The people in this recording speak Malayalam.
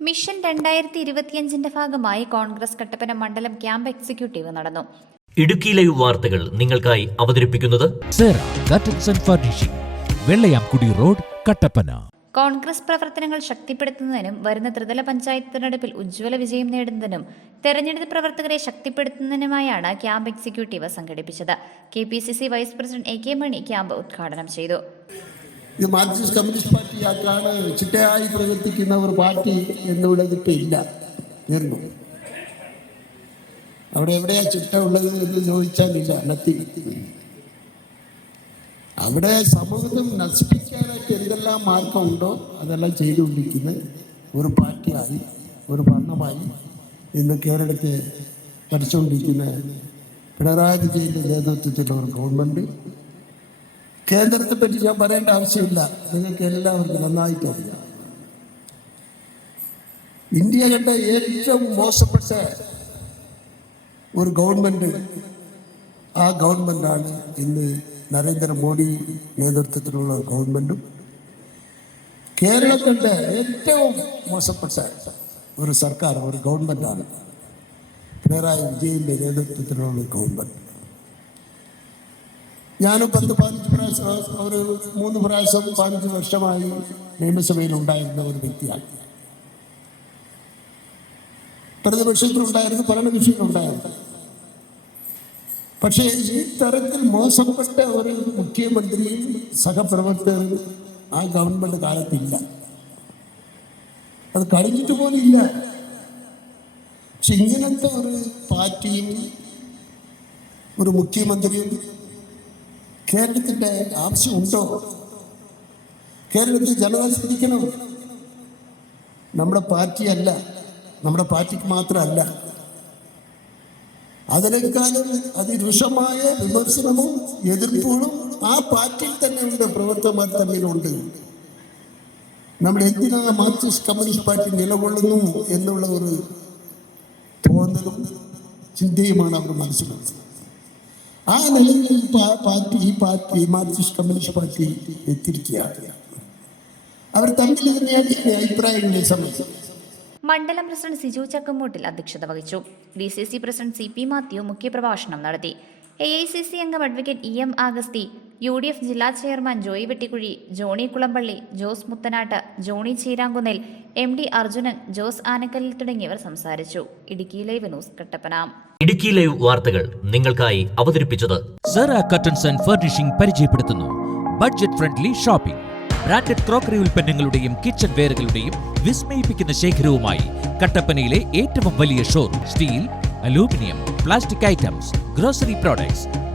മിഷൻ രണ്ടായിരത്തി ഇരുപത്തിയഞ്ചിന്റെ ഭാഗമായി കോൺഗ്രസ് കട്ടപ്പന മണ്ഡലം ക്യാമ്പ് എക്സിക്യൂട്ടീവ് നടന്നു. ഇടുക്കി ലൈവ് വാർത്തകൾ നിങ്ങൾക്കായി അവതരിപ്പിക്കുന്നത് വെള്ളയാംകുടി റോഡ് കട്ടപ്പന കോൺഗ്രസ് പ്രവർത്തനങ്ങൾ ശക്തിപ്പെടുത്തുന്നതിനും വരുന്ന ത്രിതല പഞ്ചായത്ത് തെരഞ്ഞെടുപ്പിൽ ഉജ്ജ്വല വിജയം നേടുന്നതിനും തെരഞ്ഞെടുപ്പ് പ്രവർത്തകരെ ശക്തിപ്പെടുത്തുന്നതിനുമായാണ് ക്യാമ്പ് എക്സിക്യൂട്ടീവ് സംഘടിപ്പിച്ചത്. K P C C vice president A K Mani camp ഉദ്ഘാടനം ചെയ്തു. ഇത് മാർക്സിസ്റ്റ് കമ്മ്യൂണിസ്റ്റ് പാർട്ടിയായിട്ടാണ് ചിട്ടയായി പ്രവർത്തിക്കുന്ന ഒരു പാർട്ടി എന്നുള്ളത് ഇല്ല തീർന്നു അവിടെ എവിടെയാ ചിട്ട ഉള്ളത് എന്ന് ചോദിച്ചാലില്ല നത്തി അവിടെ സമൂഹം നശിപ്പിക്കാനായിട്ട് എന്തെല്ലാം മാർഗമുണ്ടോ അതെല്ലാം ചെയ്തുകൊണ്ടിരിക്കുന്ന ഒരു പാർട്ടിയായി ഒരു ഭരണമായി ഇന്ന് കേരളത്തെ ഭരിച്ചുകൊണ്ടിരിക്കുന്ന പിണറായി വിജയന്റെ നേതൃത്വത്തിലുള്ള ഒരു ഗവൺമെന്റ് കേന്ദ്രത്തെ പറ്റി ഞാൻ പറയേണ്ട ആവശ്യമില്ല. നിങ്ങൾക്ക് എല്ലാവർക്കും നന്നായിട്ട് അറിയാം. ഇന്ത്യ കണ്ട ഏറ്റവും മോശപ്പെട്ട ഒരു ഗവൺമെന്റ് ആ ഗവൺമെന്റാണ് ഇന്ന് നരേന്ദ്രമോദി നേതൃത്വത്തിലുള്ള ഗവൺമെന്റും കേരളം കണ്ട ഏറ്റവും മോശപ്പെട്ട ഒരു സർക്കാർ ഒരു ഗവൺമെന്റാണ് പിണറായി വിജയന്റെ നേതൃത്വത്തിലുള്ള ഒരു ഞാനും പത്ത് പതിനഞ്ച് പ്രാവശ്യം ഒരു മൂന്ന് പ്രാവശ്യം പതിനഞ്ച് വർഷമായി നിയമസഭയിൽ ഉണ്ടായിരുന്ന ഒരു വ്യക്തിയാണ്. പ്രതിപക്ഷത്തിലുണ്ടായിരുന്നു ഭരണകക്ഷിയിലുണ്ടായിരുന്നു പക്ഷേ ഈ തരത്തിൽ മോശപ്പെട്ട ഒരു മുഖ്യമന്ത്രിയും സഹപ്രവർത്തകരും ആ ഗവൺമെന്റ് കാലത്തില്ല. അത് കഴിഞ്ഞിട്ട് പോലും ഇല്ല. പക്ഷെ ഇങ്ങനത്തെ ഒരു പാർട്ടിയും ഒരു മുഖ്യമന്ത്രിയും കേരളത്തിന്റെ ആവശ്യമുണ്ടോ? കേരളത്തിൽ ജനത ശ്രദ്ധിക്കണം. നമ്മുടെ പാർട്ടിയല്ല നമ്മുടെ പാർട്ടിക്ക് മാത്രമല്ല. അതിനേക്കാളും അതിരൂക്ഷമായ വിമർശനവും എതിർപ്പുകളും ആ പാർട്ടിയിൽ തന്നെ ഉണ്ട്. പ്രവർത്തകന്മാർ തമ്മിലുണ്ട്. നമ്മൾ എന്തിനാണ് മാർക്സിസ്റ്റ് കമ്മ്യൂണിസ്റ്റ് പാർട്ടി നിലകൊള്ളുന്നു എന്നുള്ള ഒരു തോന്നലും ചിന്തയുമാണ് അവർ മനസ്സിലുള്ളത്. ആ നിലയിൽ പാർട്ടി ഈ പാർട്ടി മാർക്സിസ്റ്റ് കമ്മ്യൂണിസ്റ്റ് പാർട്ടി എത്തിയിരിക്കുകയാണ്. അവർ തമ്മിൽ തന്നെയാണ് അഭിപ്രായങ്ങളെ സംബന്ധിച്ചത് മണ്ഡലം പ്രസിഡന്റ് സിജു ചക്കമ്പോട്ടിൽ അധ്യക്ഷത വഹിച്ചു. D C C president C P Mathew മുഖ്യപ്രഭാഷണം നടത്തി. എ ഐ സി സി അംഗം advocate E M Augusthy U D F ജില്ലാ chairman Joy Vettikuzhi Johny Kulampally Jose Muthanattu Johny Cheerankunnel M D Arjunan Jose Anakkallil തുടങ്ങിയവർ സംസാരിച്ചു. Idukki live news Kattappana. Idukki live വാർത്തകൾ നിങ്ങൾക്കായി അവതരിപ്പിച്ചത് സെറ കർട്ടൻസ് ആൻഡ് ഫർണിഷിംഗ് പരിചയപ്പെടുത്തുന്നു. Budget friendly shopping branded crockery ഉൽപ്പന്നങ്ങളുടെയും കിച്ചൺ വെയറുകളുടെയും വിസ്മയിപ്പിക്കുന്ന ശേഖരവുമായി കട്ടപ്പനയിലെ ഏറ്റവും വലിയ showroom steel aluminium plastic items grocery products